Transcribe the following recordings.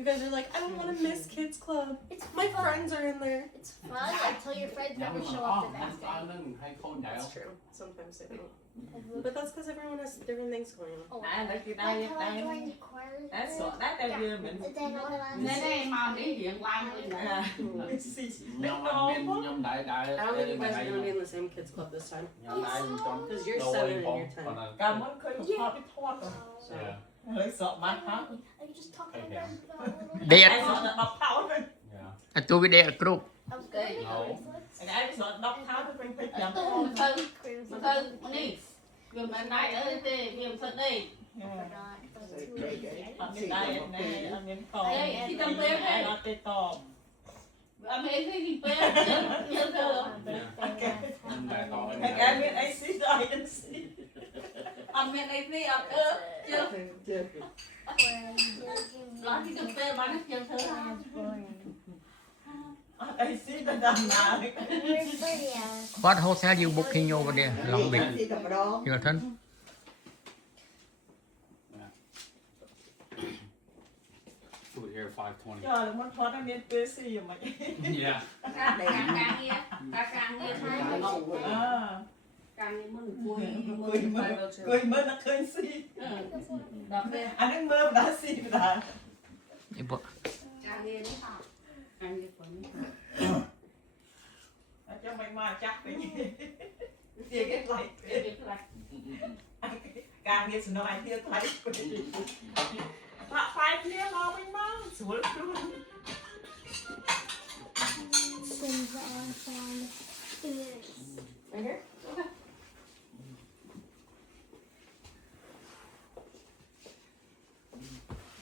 You guys are like, I don't want to miss kids club. It's My fun. friends are in there. It's fun until your friends never show up the next day. That's true. Sometimes they don't. But that's because everyone has different things going on. Oh, Nè, để chị like đây, how I đây. joined the choir. Đã sọ, đã đây vừa mình. And then all the Nè, đây mà đi hiện lan đi nè. I don't think you guys are going to be in the same kids club this time. Because you're 7 and you're 10. Cảm ơn khơi một thoát biết thoát rồi. Lấy sọ mắt hả? I just talked to them about a little เด็ด Ai sọ là đọc tháo thôi. ตัววิเดะกรุ๊ป I was going to Ai sọ đọc tháo thôi, phải chậm. Mà thân, mà đi. Viêm ăn này ơi, tê, viêm thật đây. Ăn miếng đây, nè, ăn miếng to. Đây, thì cầm bếp Ai đây. nó tê to. Ăn mấy cái gì bếp, nhớ thơ. Anh em biết anh xí rồi, anh xí. Ăn miếng này đi, ăn ơ, chưa. Nói thì cầm bếp bán nó chưa thơ. Anh xí bên đằng nào. What hotel you booking over there Long Beach Hilton Food here 520. Trời ơi, muốn thoát anh miếng tê xí rồi mà. Yeah. Càng nghe thôi. À. Càng nghe mừng vui. Cười mơ nó khơi xí. Đập đây. Anh ấy mơ đã xí đã. Càng nghe đấy. Càng nghe phấn. Cho mày mà chắc cái gì. Thì cái lại. Càng nghe nó ai tiếc lại. Tạ phải kia nó mình mang xuống luôn. Sims on fun. Right here? Okay.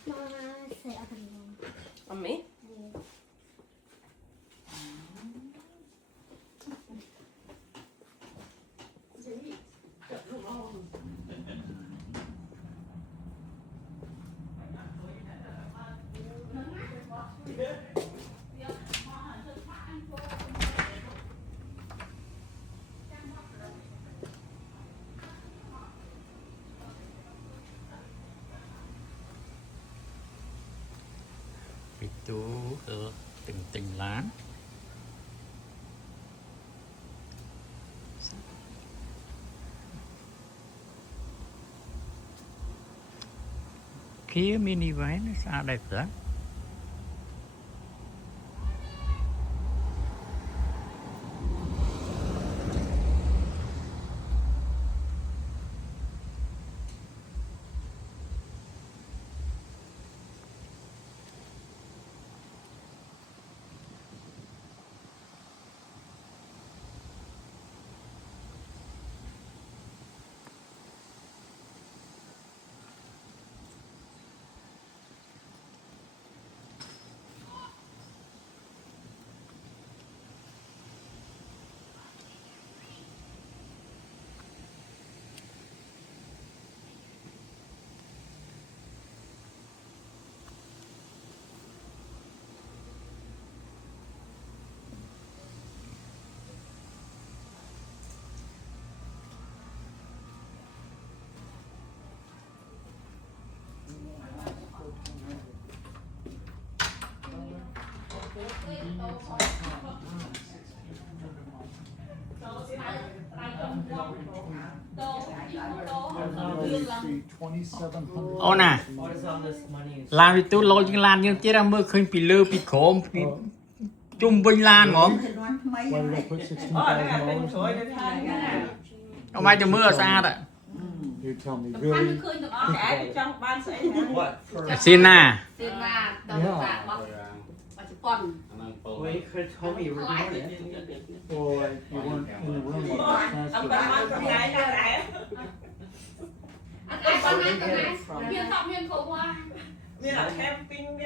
Mama, say up and down. On me? Itu ting-ting lan Kia minivan sao đẹp đó Ô nè làm thì tôi lôi những lan nhưng chỉ là mưa khơi bị lơ bị khổ bị chung vinh lan mà ông ai cho mưa xa đó You tell me Ăn really. khơi được không? Cái thì trong ban sẽ What? For xin à Tiền là đồng bạc bọc. Và chụp quần. Well, you could have told me you were doing it. Well, you weren't in the room when I ông transferred. ban ban trong ngày ra lại. Ăn ai con ăn con ai? Hiên giọng hiên khổ qua. Như là camping